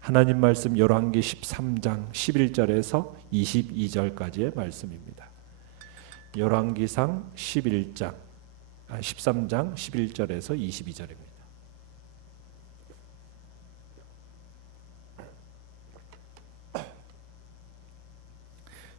하나님 말씀 열왕기 13장 11절에서 22절까지의 말씀입니다. 열왕기상 13장 11절에서 22절입니다.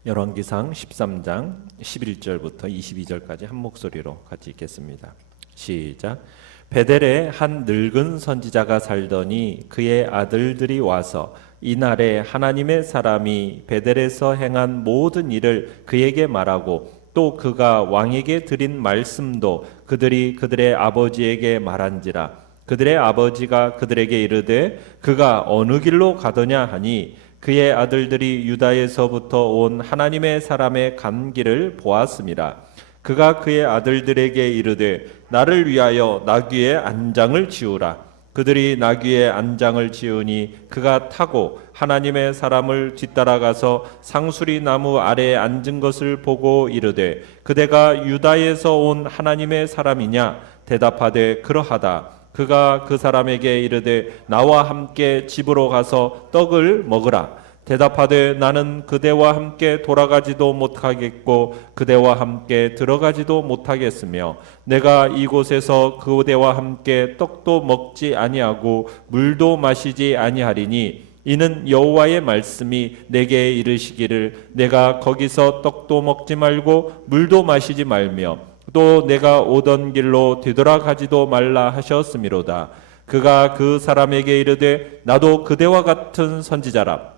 열왕기상 13장 11절부터 22절까지 한 목소리로 같이 읽겠습니다. 시작. 베델에 한 늙은 선지자가 살더니 그의 아들들이 와서 이날에 하나님의 사람이 베델에서 행한 모든 일을 그에게 말하고 또 그가 왕에게 드린 말씀도 그들이 그들의 아버지에게 말한지라. 그들의 아버지가 그들에게 이르되 그가 어느 길로 가더냐 하니 그의 아들들이 유다에서부터 온 하나님의 사람의 간 길을 보았습니다. 그가 그의 아들들에게 이르되 나를 위하여 나귀의 안장을 지우라. 그들이 나귀의 안장을 지으니 그가 타고 하나님의 사람을 뒤따라가서 상수리 나무 아래에 앉은 것을 보고 이르되 그대가 유다에서 온 하나님의 사람이냐? 대답하되 그러하다. 그가 그 사람에게 이르되 나와 함께 집으로 가서 떡을 먹으라. 대답하되 나는 그대와 함께 돌아가지도 못하겠고 그대와 함께 들어가지도 못하겠으며 내가 이곳에서 그대와 함께 떡도 먹지 아니하고 물도 마시지 아니하리니 이는 여호와의 말씀이 내게 이르시기를 내가 거기서 떡도 먹지 말고 물도 마시지 말며 또 내가 오던 길로 되돌아가지도 말라 하셨음이로다. 그가 그 사람에게 이르되 나도 그대와 같은 선지자라.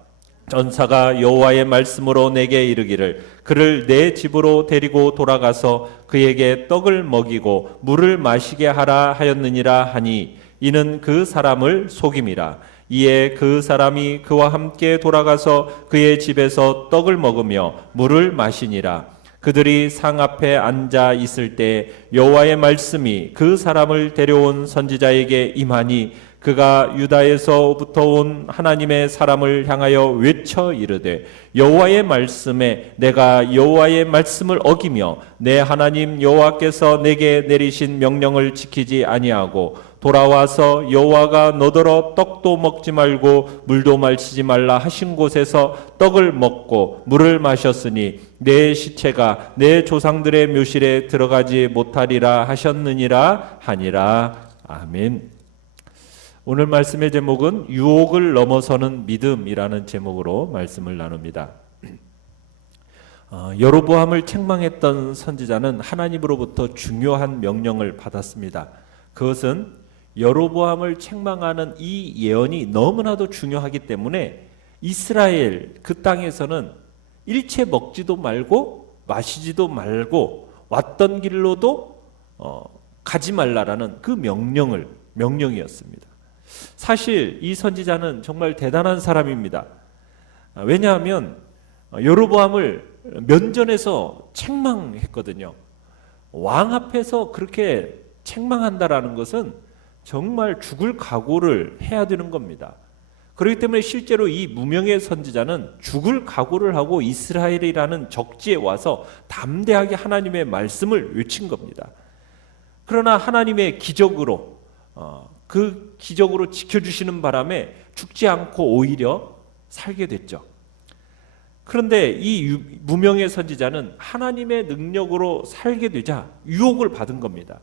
전사가 여호와의 말씀으로 내게 이르기를 그를 내 집으로 데리고 돌아가서 그에게 떡을 먹이고 물을 마시게 하라 하였느니라 하니 이는 그 사람을 속임이라. 이에 그 사람이 그와 함께 돌아가서 그의 집에서 떡을 먹으며 물을 마시니라. 그들이 상 앞에 앉아 있을 때 여호와의 말씀이 그 사람을 데려온 선지자에게 임하니 그가 유다에서부터 온 하나님의 사람을 향하여 외쳐 이르되 여호와의 말씀에 내가 여호와의 말씀을 어기며 내 하나님 여호와께서 내게 내리신 명령을 지키지 아니하고 돌아와서 여호와가 너더러 떡도 먹지 말고 물도 마시지 말라 하신 곳에서 떡을 먹고 물을 마셨으니 내 시체가 내 조상들의 묘실에 들어가지 못하리라 하셨느니라 하니라. 아멘. 오늘 말씀의 제목은 유혹을 넘어서는 믿음이라는 제목으로 말씀을 나눕니다. 여로보암을 책망했던 선지자는 하나님으로부터 중요한 명령을 받았습니다. 그것은 여로보암을 책망하는 이 예언이 너무나도 중요하기 때문에 이스라엘 그 땅에서는 일체 먹지도 말고 마시지도 말고 왔던 길로도 가지 말라라는 그 명령이었습니다. 사실 이 선지자는 정말 대단한 사람입니다. 왜냐하면 여로보암을 면전에서 책망했거든요. 왕 앞에서 그렇게 책망한다라는 것은 정말 죽을 각오를 해야 되는 겁니다. 그렇기 때문에 실제로 이 무명의 선지자는 죽을 각오를 하고 이스라엘이라는 적지에 와서 담대하게 하나님의 말씀을 외친 겁니다. 그러나 하나님의 기적으로 그 기적으로 지켜주시는 바람에 죽지 않고 오히려 살게 됐죠. 그런데 이 무명의 선지자는 하나님의 능력으로 살게 되자 유혹을 받은 겁니다.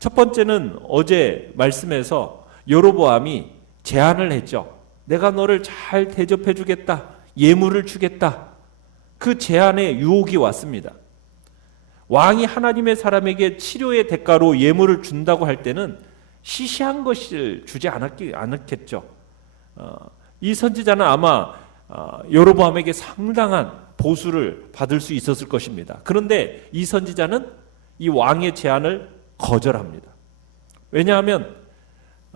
첫 번째는 어제 말씀에서 여로보암이 제안을 했죠. 내가 너를 잘 대접해 주겠다. 예물을 주겠다. 그 제안에 유혹이 왔습니다. 왕이 하나님의 사람에게 치료의 대가로 예물을 준다고 할 때는 시시한 것을 주지 않았겠죠. 이 선지자는 아마 여로보암에게 상당한 보수를 받을 수 있었을 것입니다. 그런데 이 선지자는 이 왕의 제안을 거절합니다. 왜냐하면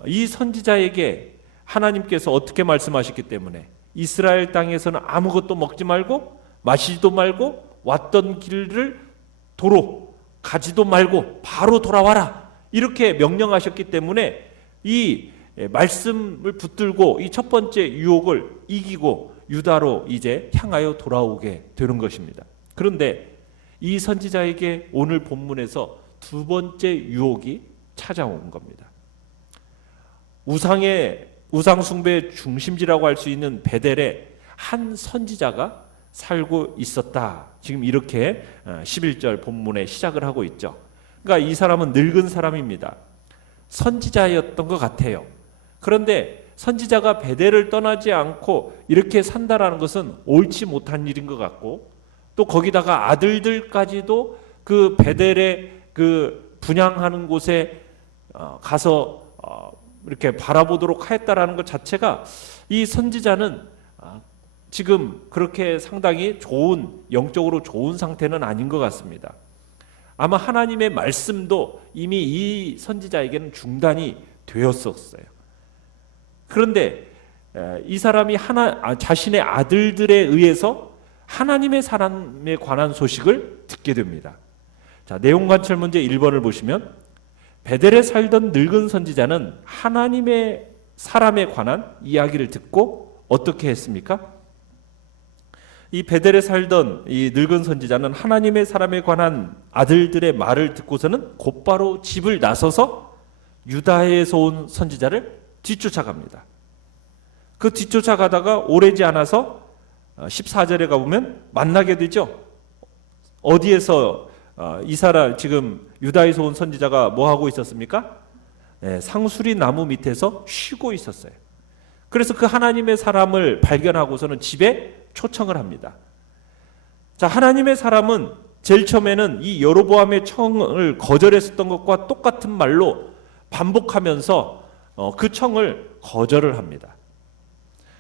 이 선지자에게 하나님께서 어떻게 말씀하셨기 때문에 이스라엘 땅에서는 아무것도 먹지 말고 마시지도 말고 왔던 길을 도로 가지도 말고 바로 돌아와라 이렇게 명령하셨기 때문에 이 말씀을 붙들고 이 첫 번째 유혹을 이기고 유다로 이제 향하여 돌아오게 되는 것입니다. 그런데 이 선지자에게 오늘 본문에서 두 번째 유혹이 찾아온 겁니다. 우상의 우상 숭배의 중심지라고 할 수 있는 베델에 한 선지자가 살고 있었다. 지금 이렇게 11절 본문에 시작을 하고 있죠. 그러니까 이 사람은 늙은 사람입니다. 선지자였던 것 같아요. 그런데 선지자가 베델을 떠나지 않고 이렇게 산다라는 것은 옳지 못한 일인 것 같고, 또 거기다가 아들들까지도 그 베델의 그 분향하는 곳에 가서 이렇게 바라보도록 하였다라는 것 자체가 이 선지자는 지금 그렇게 상당히 좋은, 영적으로 좋은 상태는 아닌 것 같습니다. 아마 하나님의 말씀도 이미 이 선지자에게는 중단이 되었었어요. 그런데 이 사람이 자신의 아들들에 의해서 하나님의 사람에 관한 소식을 듣게 됩니다. 자, 내용 관찰 문제 1번을 보시면 베델에 살던 늙은 선지자는 하나님의 사람에 관한 이야기를 듣고 어떻게 했습니까? 이 베델에 살던 이 늙은 선지자는 하나님의 사람에 관한 아들들의 말을 듣고서는 곧바로 집을 나서서 유다에서 온 선지자를 뒤쫓아갑니다. 그 뒤쫓아가다가 오래지 않아서 14절에 가보면 만나게 되죠. 어디에서 이 사람 지금 유다에서 온 선지자가 뭐 하고 있었습니까? 상수리 나무 밑에서 쉬고 있었어요. 그래서 그 하나님의 사람을 발견하고서는 집에 초청을 합니다. 자, 하나님의 사람은 제일 처음에는 이 여로보암의 청을 거절했었던 것과 똑같은 말로 반복하면서 그 청을 거절을 합니다.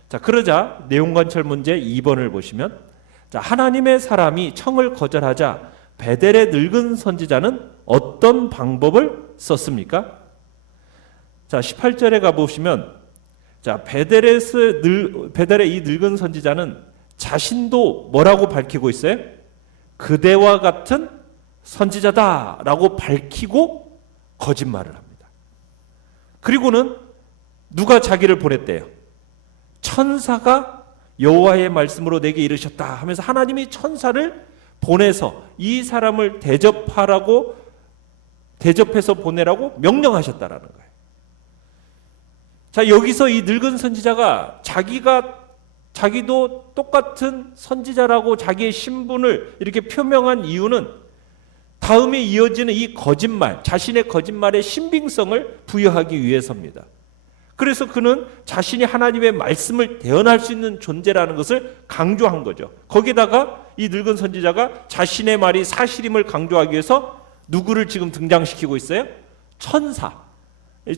자, 그러자 내용 관찰 문제 2번을 보시면, 자, 하나님의 사람이 청을 거절하자 베델의 늙은 선지자는 어떤 방법을 썼습니까? 자, 18절에 가보시면, 자, 베델의 이 늙은 선지자는 자신도 뭐라고 밝히고 있어요? 그대와 같은 선지자다라고 밝히고 거짓말을 합니다. 그리고는 누가 자기를 보냈대요? 천사가 여호와의 말씀으로 내게 이르셨다 하면서 하나님이 천사를 보내서 이 사람을 대접해서 보내라고 명령하셨다라는 거예요. 자, 여기서 이 늙은 선지자가 자기도 똑같은 선지자라고 자기의 신분을 이렇게 표명한 이유는 다음에 이어지는 이 거짓말, 자신의 거짓말의 신빙성을 부여하기 위해서입니다. 그래서 그는 자신이 하나님의 말씀을 대언할 수 있는 존재라는 것을 강조한 거죠. 거기다가 이 늙은 선지자가 자신의 말이 사실임을 강조하기 위해서 누구를 지금 등장시키고 있어요? 천사.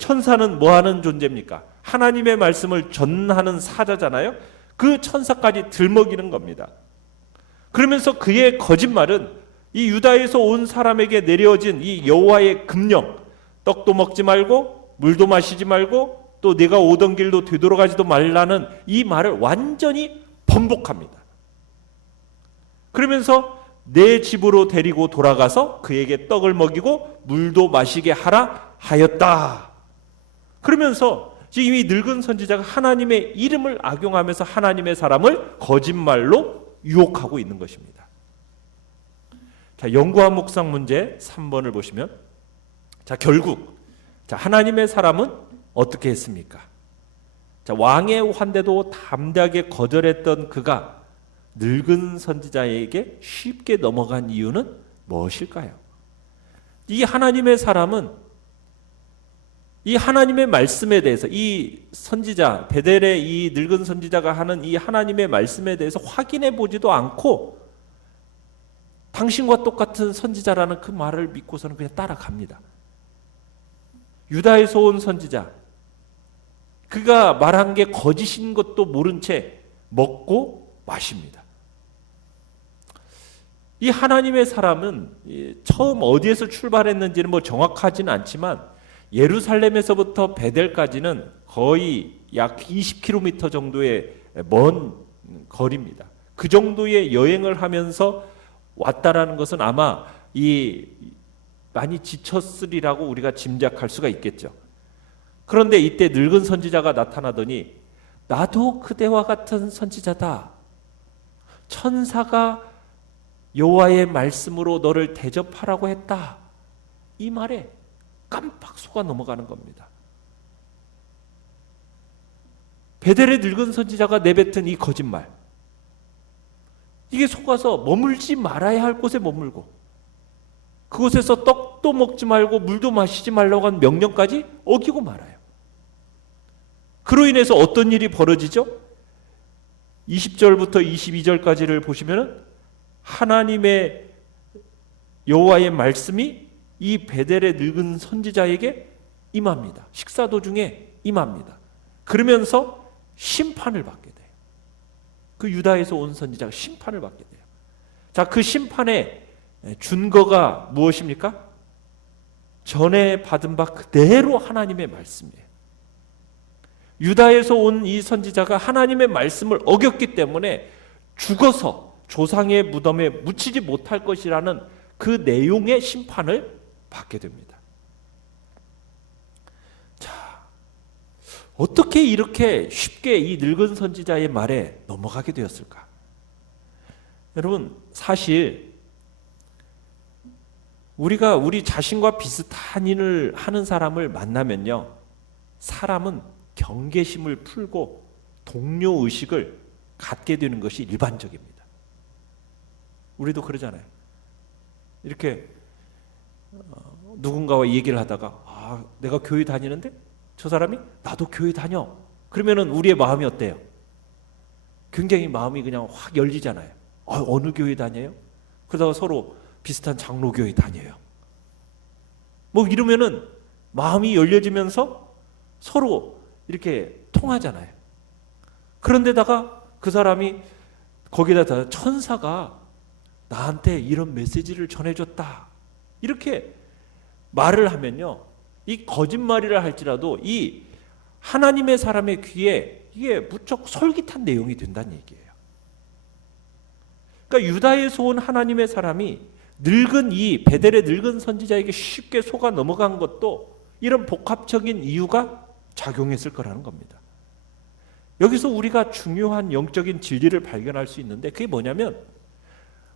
천사는 뭐 하는 존재입니까? 하나님의 말씀을 전하는 사자잖아요. 그 천사까지 들먹이는 겁니다. 그러면서 그의 거짓말은 이 유다에서 온 사람에게 내려진 이 여호와의 금령, 떡도 먹지 말고 물도 마시지 말고 또 네가 오던 길도 되돌아가지도 말라는 이 말을 완전히 번복합니다. 그러면서 내 집으로 데리고 돌아가서 그에게 떡을 먹이고 물도 마시게 하라 하였다. 그러면서 지금 이 늙은 선지자가 하나님의 이름을 악용하면서 하나님의 사람을 거짓말로 유혹하고 있는 것입니다. 자, 연구와 묵상 문제 3번을 보시면, 자, 결국 하나님의 사람은 어떻게 했습니까? 자, 왕의 환대도 담대하게 거절했던 그가 늙은 선지자에게 쉽게 넘어간 이유는 무엇일까요? 이 하나님의 사람은 이 하나님의 말씀에 대해서, 이 선지자 베델의 이 늙은 선지자가 하는 이 하나님의 말씀에 대해서 확인해 보지도 않고 당신과 똑같은 선지자라는 그 말을 믿고서는 그냥 따라갑니다. 유다에서 온 선지자, 그가 말한 게 거짓인 것도 모른 채 먹고 마십니다. 이 하나님의 사람은 처음 어디에서 출발했는지는 뭐 정확하지는 않지만 예루살렘에서부터 베델까지는 거의 약 20km 정도의 먼 거리입니다. 그 정도의 여행을 하면서 왔다라는 것은 아마 많이 지쳤으리라고 우리가 짐작할 수가 있겠죠. 그런데 이때 늙은 선지자가 나타나더니 나도 그대와 같은 선지자다. 천사가 여호와의 말씀으로 너를 대접하라고 했다. 이 말에 깜빡 속아 넘어가는 겁니다. 베델의 늙은 선지자가 내뱉은 이 거짓말, 이게 속아서 머물지 말아야 할 곳에 머물고, 그곳에서 떡도 먹지 말고 물도 마시지 말라고 한 명령까지 어기고 말아요. 그로 인해서 어떤 일이 벌어지죠? 20절부터 22절까지를 보시면 하나님의 여호와의 말씀이 이 베델의 늙은 선지자에게 임합니다. 식사 도중에 임합니다. 그러면서 심판을 받게 돼요. 그 유다에서 온 선지자가 심판을 받게 돼요. 자, 그 심판의 준거가 무엇입니까? 전에 받은 바 그대로 하나님의 말씀이에요. 유다에서 온 이 선지자가 하나님의 말씀을 어겼기 때문에 죽어서 조상의 무덤에 묻히지 못할 것이라는 그 내용의 심판을 받게 됩니다. 자, 어떻게 이렇게 쉽게 이 늙은 선지자의 말에 넘어가게 되었을까? 여러분, 사실 우리가 우리 자신과 비슷한 일을 하는 사람을 만나면요, 사람은 경계심을 풀고 동료의식을 갖게 되는 것이 일반적입니다. 우리도 그러잖아요. 이렇게 누군가와 얘기를 하다가 내가 교회 다니는데 저 사람이 나도 교회 다녀. 그러면은 우리의 마음이 어때요? 굉장히 마음이 그냥 확 열리잖아요. 어느 교회 다녀요? 그러다가 서로 비슷한 장로교회 다녀요. 뭐 이러면은 마음이 열려지면서 서로 이렇게 통하잖아요. 그런데다가 그 사람이 거기다 천사가 나한테 이런 메시지를 전해줬다, 이렇게 말을 하면요, 이 거짓말이라 할지라도 이 하나님의 사람의 귀에 이게 무척 솔깃한 내용이 된다는 얘기예요. 그러니까 유다에서 온 하나님의 사람이 늙은 이 베델의 늙은 선지자에게 쉽게 속아 넘어간 것도 이런 복합적인 이유가 작용했을 거라는 겁니다. 여기서 우리가 중요한 영적인 진리를 발견할 수 있는데, 그게 뭐냐면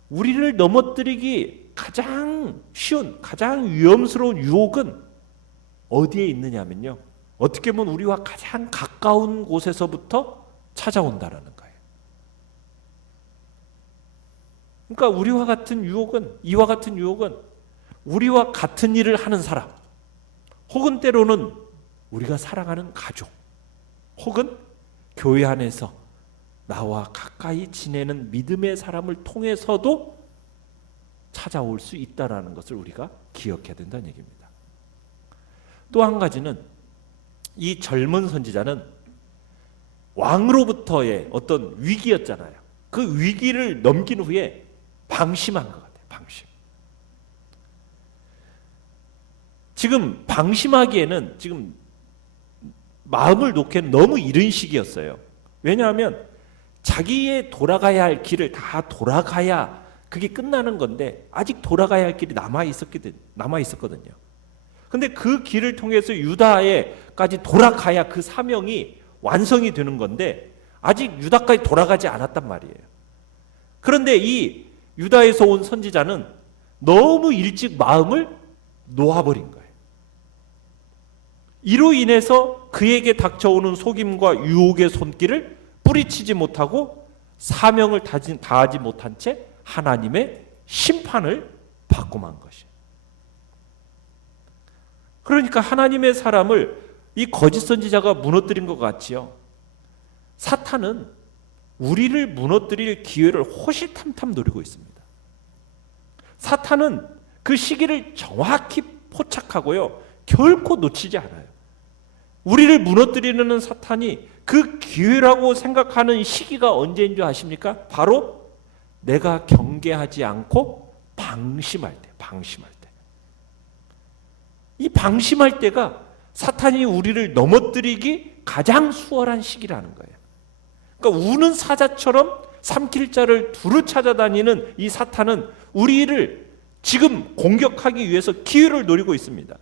우리를 넘어뜨리기 가장 쉬운, 가장 위험스러운 유혹은 어디에 있느냐면요, 어떻게 보면 우리와 가장 가까운 곳에서부터 찾아온다라는 거예요. 그러니까 우리와 같은 유혹은, 이와 같은 유혹은 우리와 같은 일을 하는 사람, 혹은 때로는 우리가 사랑하는 가족, 혹은 교회 안에서 나와 가까이 지내는 믿음의 사람을 통해서도 찾아올 수 있다는 것을 우리가 기억해야 된다는 얘기입니다. 또 한 가지는 이 젊은 선지자는 왕으로부터의 어떤 위기였잖아요. 그 위기를 넘긴 후에 방심한 것 같아요. 방심. 지금 방심하기에는 지금 마음을 놓기에는 너무 이른 시기였어요. 왜냐하면 자기의 돌아가야 할 길을 다 돌아가야 그게 끝나는 건데 아직 돌아가야 할 길이 남아 있었거든요. 근데 그 길을 통해서 유다에까지 돌아가야 그 사명이 완성이 되는 건데 아직 유다까지 돌아가지 않았단 말이에요. 그런데 이 유다에서 온 선지자는 너무 일찍 마음을 놓아버린 거예요. 이로 인해서 그에게 닥쳐오는 속임과 유혹의 손길을 뿌리치지 못하고 사명을 다하지 못한 채 하나님의 심판을 받고 만 것이에요. 그러니까 하나님의 사람을 이 거짓 선지자가 무너뜨린 것 같지요. 사탄은 우리를 무너뜨릴 기회를 호시탐탐 노리고 있습니다. 사탄은 그 시기를 정확히 포착하고요, 결코 놓치지 않아요. 우리를 무너뜨리는 사탄이 그 기회라고 생각하는 시기가 언제인 줄 아십니까? 바로 내가 경계하지 않고 방심할 때, 방심할 때. 이 방심할 때가 사탄이 우리를 넘어뜨리기 가장 수월한 시기라는 거예요. 그러니까 우는 사자처럼 삼킬 자를 두루 찾아다니는 이 사탄은 우리를 지금 공격하기 위해서 기회를 노리고 있습니다.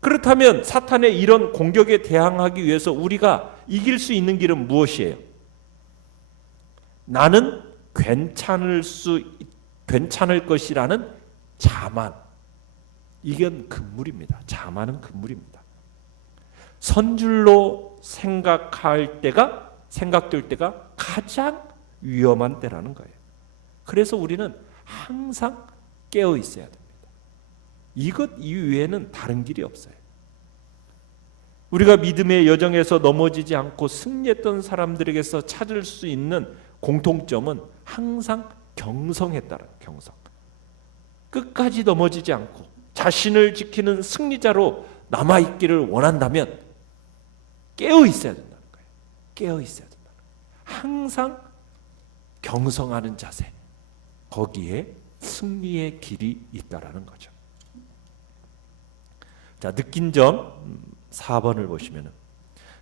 그렇다면 사탄의 이런 공격에 대항하기 위해서 우리가 이길 수 있는 길은 무엇이에요? 나는 괜찮을 것이라는 자만. 이건 금물입니다. 자만은 금물입니다. 선줄로 생각될 때가 가장 위험한 때라는 거예요. 그래서 우리는 항상 깨어 있어야 됩니다. 이것 이외에는 다른 길이 없어요. 우리가 믿음의 여정에서 넘어지지 않고 승리했던 사람들에게서 찾을 수 있는 공통점은 항상 경성했다는 경성. 끝까지 넘어지지 않고 자신을 지키는 승리자로 남아있기를 원한다면 깨어 있어야 된다는 거예요. 깨어 있어야 된다는 거예요. 항상 경성하는 자세, 거기에 승리의 길이 있다라는 거죠. 자, 느낀 점 4번을 보시면은,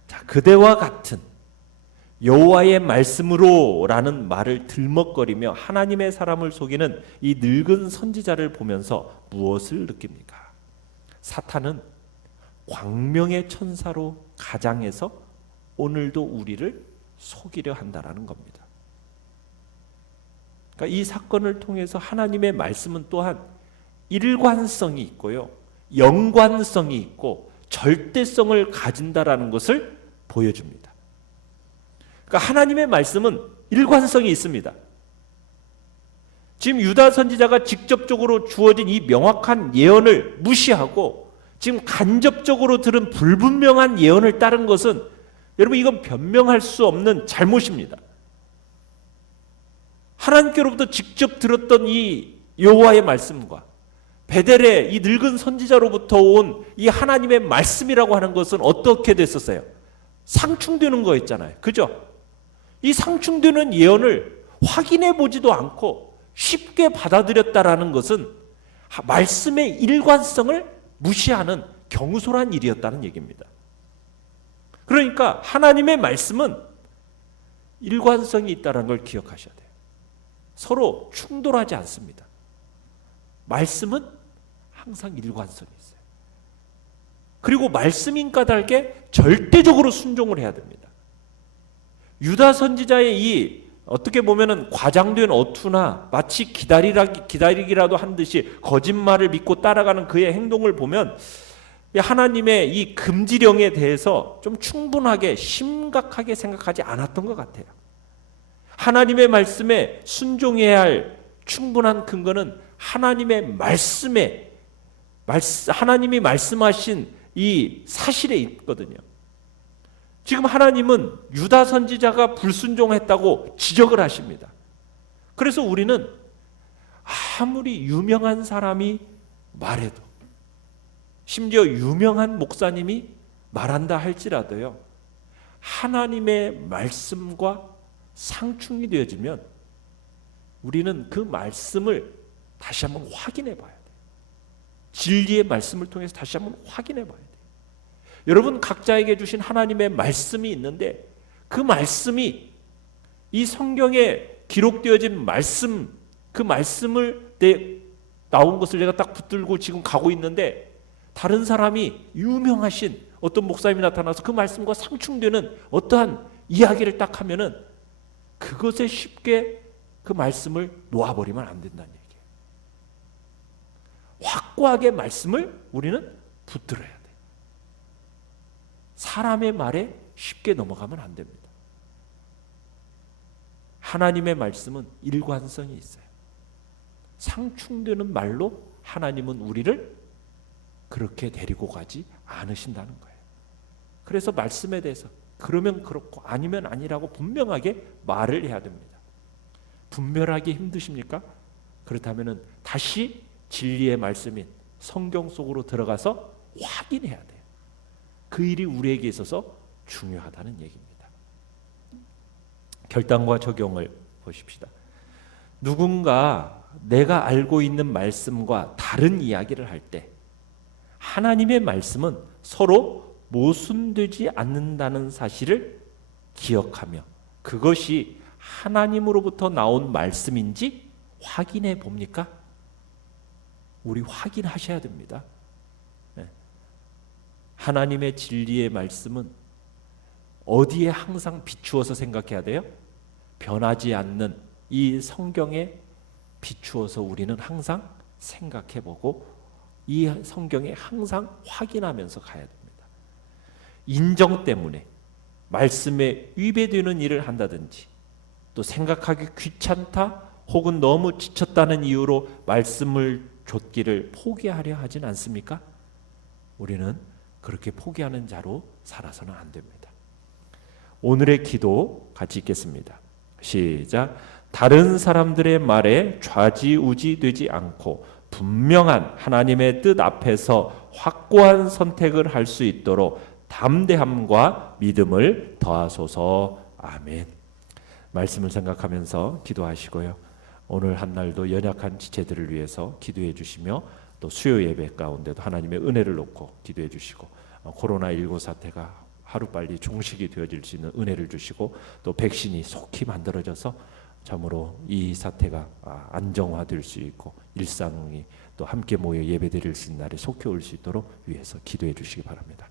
자, 그대와 같은 여호와의 말씀으로라는 말을 들먹거리며 하나님의 사람을 속이는 이 늙은 선지자를 보면서 무엇을 느낍니까? 사탄은 광명의 천사로 가장해서 오늘도 우리를 속이려 한다라는 겁니다. 그러니까 이 사건을 통해서 하나님의 말씀은 또한 일관성이 있고요, 연관성이 있고 절대성을 가진다라는 것을 보여줍니다. 그러니까 하나님의 말씀은 일관성이 있습니다. 지금 유다 선지자가 직접적으로 주어진 이 명확한 예언을 무시하고 지금 간접적으로 들은 불분명한 예언을 따른 것은, 여러분, 이건 변명할 수 없는 잘못입니다. 하나님께로부터 직접 들었던 이 여호와의 말씀과 베델의 이 늙은 선지자로부터 온 이 하나님의 말씀이라고 하는 것은 어떻게 됐었어요? 상충되는 거였잖아요. 그죠? 이 상충되는 예언을 확인해 보지도 않고 쉽게 받아들였다라는 것은 말씀의 일관성을 무시하는 경솔한 일이었다는 얘기입니다. 그러니까 하나님의 말씀은 일관성이 있다는 걸 기억하셔야 돼요. 서로 충돌하지 않습니다. 말씀은 항상 일관성이 있어요. 그리고 말씀인 까닭에 절대적으로 순종을 해야 됩니다. 유다 선지자의 이 어떻게 보면은 과장된 어투나 마치 기다리기라도 한 듯이 거짓말을 믿고 따라가는 그의 행동을 보면 하나님의 이 금지령에 대해서 좀 충분하게 심각하게 생각하지 않았던 것 같아요. 하나님의 말씀에 순종해야 할 충분한 근거는 하나님의 말씀에, 하나님이 말씀하신 이 사실에 있거든요. 지금 하나님은 유다 선지자가 불순종했다고 지적을 하십니다. 그래서 우리는 아무리 유명한 사람이 말해도, 심지어 유명한 목사님이 말한다 할지라도요, 하나님의 말씀과 상충이 되어지면 우리는 그 말씀을 다시 한번 확인해 봐야 돼요. 진리의 말씀을 통해서 다시 한번 확인해 봐야 돼요. 여러분 각자에게 주신 하나님의 말씀이 있는데 그 말씀이 이 성경에 기록되어진 말씀, 그 말씀을 나온 것을 내가 딱 붙들고 지금 가고 있는데 다른 사람이 유명하신 어떤 목사님이 나타나서 그 말씀과 상충되는 어떠한 이야기를 딱 하면은 그것에 쉽게 그 말씀을 놓아버리면 안 된다는 얘기예요. 확고하게 말씀을 우리는 붙들어야 돼요. 사람의 말에 쉽게 넘어가면 안 됩니다. 하나님의 말씀은 일관성이 있어요. 상충되는 말로 하나님은 우리를 그렇게 데리고 가지 않으신다는 거예요. 그래서 말씀에 대해서 그러면 그렇고 아니면 아니라고 분명하게 말을 해야 됩니다. 분별하기 힘드십니까? 그렇다면 다시 진리의 말씀인 성경 속으로 들어가서 확인해야 돼요. 그 일이 우리에게 있어서 중요하다는 얘기입니다. 결단과 적용을 보십시다. 누군가 내가 알고 있는 말씀과 다른 이야기를 할 때 하나님의 말씀은 서로 모순되지 않는다는 사실을 기억하며 그것이 하나님으로부터 나온 말씀인지 확인해 봅니까? 우리 확인하셔야 됩니다. 하나님의 진리의 말씀은 어디에 항상 비추어서 생각해야 돼요? 변하지 않는 이 성경에 비추어서 우리는 항상 생각해 보고 이 성경에 항상 확인하면서 가야 됩니다. 인정 때문에, 말씀에 위배되는 일을 한다든지 또 생각하기 귀찮다 혹은 너무 지쳤다는 이유로 말씀을 좇기를 포기하려 하진 않습니까? 우리는 그렇게 포기하는 자로 살아서는 안 됩니다. 오늘의 기도 같이 읽겠습니다. 시작. 다른 사람들의 말에 좌지우지 되지 않고 분명한 하나님의 뜻 앞에서 확고한 선택을 할 수 있도록 담대함과 믿음을 더하소서. 아멘. 말씀을 생각하면서 기도하시고요. 오늘 한 날도 연약한 지체들을 위해서 기도해 주시며 또 수요 예배 가운데도 하나님의 은혜를 놓고 기도해 주시고 코로나19 사태가 하루빨리 종식이 되어질 수 있는 은혜를 주시고 또 백신이 속히 만들어져서 참으로 이 사태가 안정화될 수 있고 일상이 또 함께 모여 예배드릴 수 있는 날이 속히 올 수 있도록 위해서 기도해 주시기 바랍니다.